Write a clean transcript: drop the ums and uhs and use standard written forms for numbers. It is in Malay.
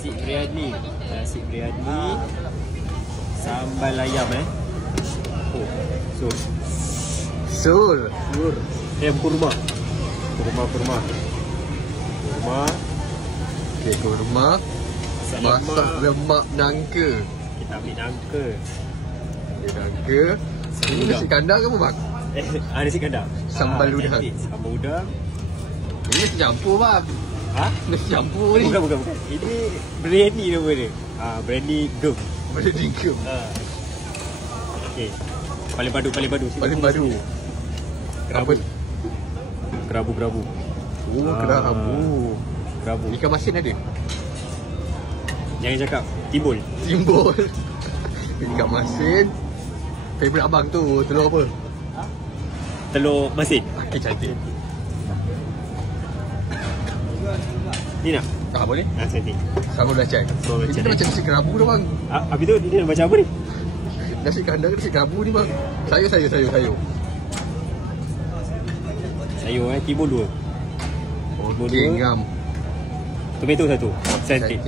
Nasi biryani. Nasi biryani. Sambal ayam Oh, sur. Sur. Sur. Kurma. Kurma. Okey, kurma. Masak lemak nangka. Kita ambil nangka. Okey, nangka. Ini nasi kandar ke apa bang? Nasi kandar. Sambal udang. Sambal udang. Ini nasi campur bang. Nasi campur ni. Bukan. Ini biryani nama dia. Biryani gem. Biryani gem. Okey. Paling padu. Kerabu. Oh, kerabu. Ikan masin ada? Jangan cakap timbul. Ikan masin. Favourite abang tu telur apa? Telur masin. Okey, cantik. Ni nak? Boleh? Cantik. Sama belacan. Ini macam nasi kerabu tu bang. Habis tu dia macam apa ni? Nasi kandar ke nasi kerabu ni bang? Sayur. Sayur timbul 2. Okey, ngam. Tomato 1. Cantik.